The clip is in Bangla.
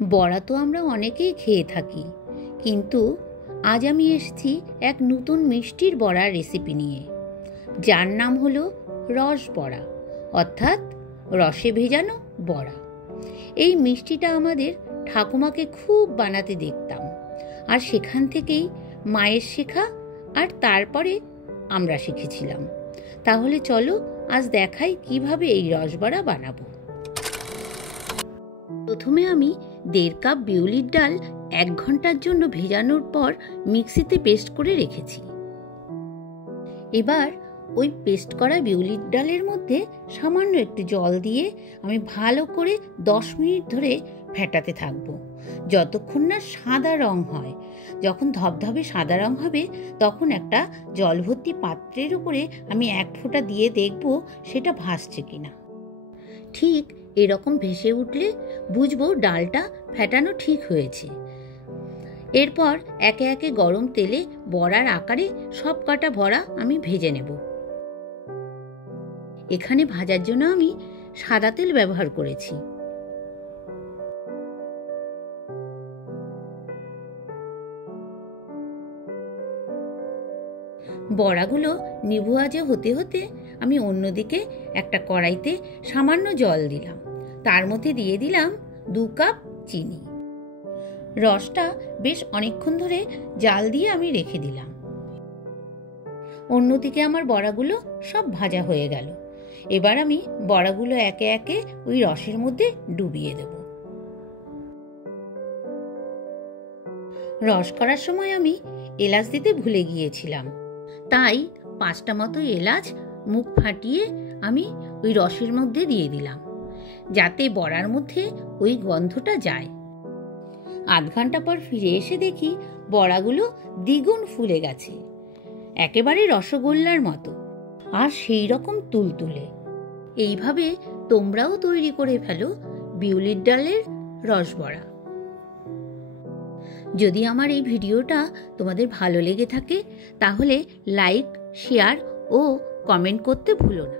বড়া তো আমরা অনেকেই খেয়ে থাকি, কিন্তু আজ আমি এসেছি এক নতুন মিষ্টির বড়ার রেসিপি নিয়ে, যার নাম হলো রস বড়া, অর্থাৎ রসে ভেজানো বড়া। এই মিষ্টিটা আমাদের ঠাকুমাকে খুব বানাতে দেখতাম, আর সেখান থেকেই মায়ের শেখা, আর তারপরে আমরা শিখেছিলাম। তাহলে চলো আজ দেখাই কিভাবে এই রসবড়া বানাবো। প্রথমে আমি 1.5 কাপ বিউলির ডাল 1 ঘন্টার জন্য ভেজানোর পর মিক্সিতে পেস্ট করে রেখেছি। এবার ওই পেস্ট করা বিউলির ডালের মধ্যে সামান্য একটু জল দিয়ে আমি ভালো করে 10 মিনিট ধরে ফেটাতে থাকবো, যতক্ষণ না সাদা রং হয়। যখন ধবধবে সাদা রং হবে, তখন একটা জল ভর্তি পাত্রের উপরে আমি 1 ফোঁটা দিয়ে দেখব সেটা ভাসছে কিনা। ঠিক এরকম ভেসে উঠলে বুঝবো ডালটা ফেটানো ঠিক হয়েছে। এরপর একে একে গরম তেলে বড়ার আকারে সব কটা বড়া আমি ভেজে নেব। এখানে ভাজার জন্য আমি সাদা তেল ব্যবহার করেছি। বড়াগুলো নিভু আজে হতে হতে আমি অন্যদিকে একটা কড়াইতে সামান্য জল দিলাম, তার মধ্যে দিয়ে দিলাম 2 কাপ চিনি। রসটা বেশ অনেকক্ষণ ধরে জাল দিয়ে আমি রেখে দিলাম। অন্যদিকে আমার বড়াগুলো সব ভাজা হয়ে গেল। এবার আমি বড়াগুলো একে একে ওই রসের মধ্যে ডুবিয়ে দেব। রস করার সময় আমি এলাচ দিতে ভুলে গিয়েছিলাম, তাই 5টা মতো এলাচ মুখ ফাটিয়ে আমি ওই রসের মধ্যে দিয়ে দিলাম, যাতে বড়ার মধ্যে ওই গন্ধটা যায়। আধ ঘন্টা পর ফিরে এসে দেখি বড়াগুলো দ্বিগুণ ফুলে গেছে, একেবারে রসগোল্লার মতো, আর সেই রকম তুলতুলে। এইভাবে তোমরাও তৈরি করে ফেলো বিউলির ডালের রসবড়া। যদি আমার এই ভিডিওটা তোমাদের ভালো লেগে থাকে, তাহলে লাইক, শেয়ার ও কমেন্ট করতে ভুলো না।